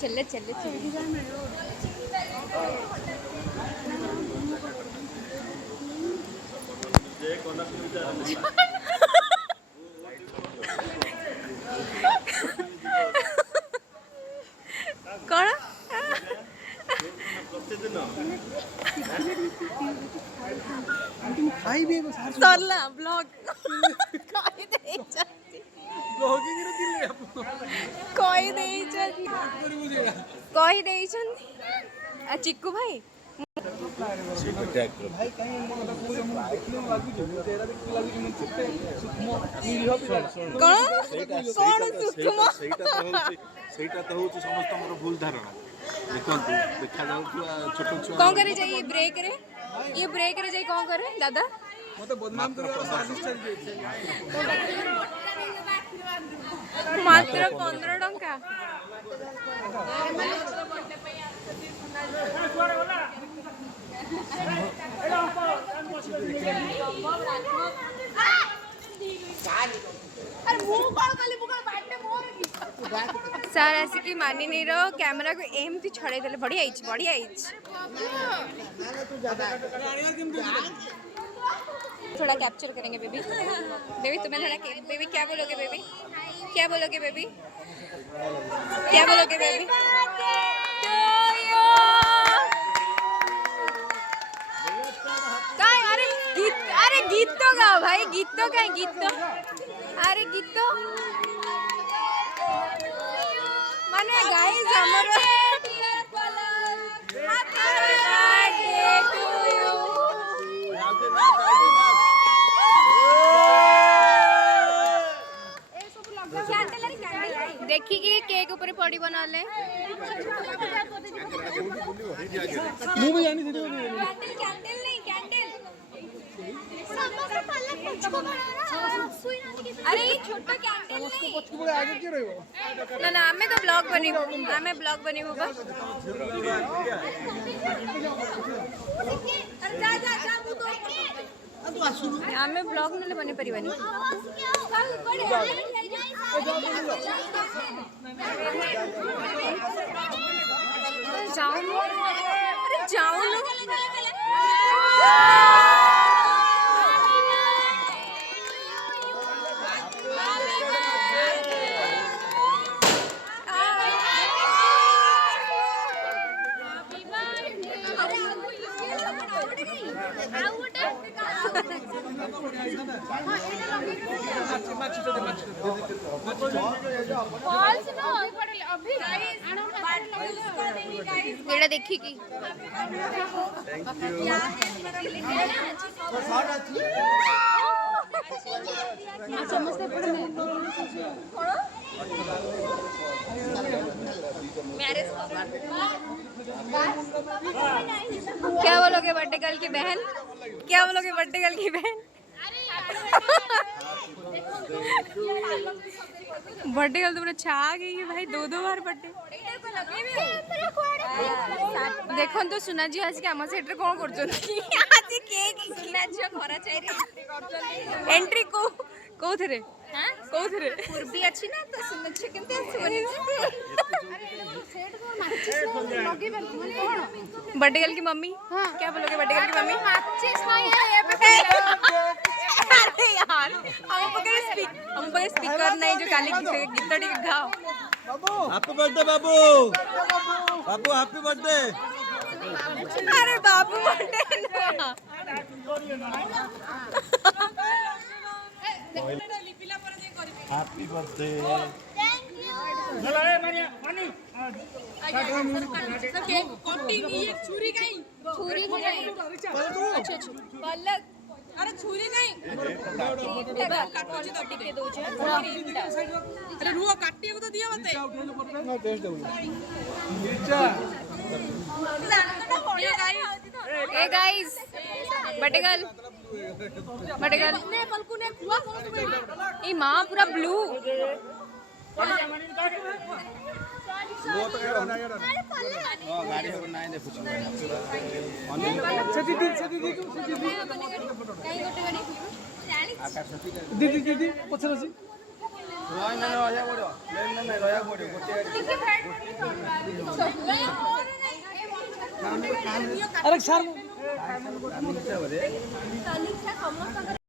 चले चले कौन सरला ब्लॉग कही चिक्कू भाई भूल धारणा कौन करे जाइए ब्रेक रे ये ब्रेक रे जाइए कौन करे दादा मते बदनाम करवार साजिश चल गई मात्र 15 टंका सर आसिकी मानी नहीं रो कैमरा को एमती छड़े देले बढ़िया थोड़ा कैप्चर करेंगे बेबी बेबी तुम्हें थोड़ा बेबी क्या बोलोगे बेबी क्या बोलोगे बेबी क्या बोलोगे बेबी अरे गीत तो गाओ भाई गीत तो अरे गीत तो माने गाइस हमरो देखी कि केक ऊपर पड़ी बना ले मुंह में जानी थी कैंडल नहीं कैंडल अरे ये छोटा कैंडल नहीं आगे क्यों रही हो ना हमें तो ब्लॉग बनी हमें ब्लॉग बनी बाबा हमें ब्लॉग नहीं बनी परिवानी जाओ अरे जाओ बेड़ा देखी की क्या बोलोगे बर्थडे गर्ल की बहन क्या बोलोगे बर्थडे गर्ल की बहन बर्थडे गर्ल तुमने छा गई है भाई 2 बार बर्थडे देखो तो सुना जी आज के आम सेट्रे कौन कर आज केक सुना जी खरा चाहिए एंट्री को कोथरे कोथरे पूर्वी अच्छी ना तो सुना जी केमते आसीबनी बर्थडे गर्ल की मम्मी क्या बोलोगे बर्थडे गर्ल की मम्मी अरे यार हम पकड़े स्पीकर नहीं जो काली गीत टिके गाओ हैप्पी बर्थडे बाबू बाबू हैप्पी बर्थडे अरे बाबू बर्थडे ना हैप्पी बर्थडे छुरी गई अच्छा पलक अरे छुरी गई अरे रुआ काटिए को तो दिया मते टेस्ट दे ए गाइस बर्थडे गर्ल ए मां पूरा ब्लू गाड़ी हो ना दे पूछ दीदी दीदी पछर अछि ରହିବାକୁ ପଡ଼ିବ ରହିବାକୁ ପଡ଼ିବ ଗୋଟେ अरे सर ହିସାବରେ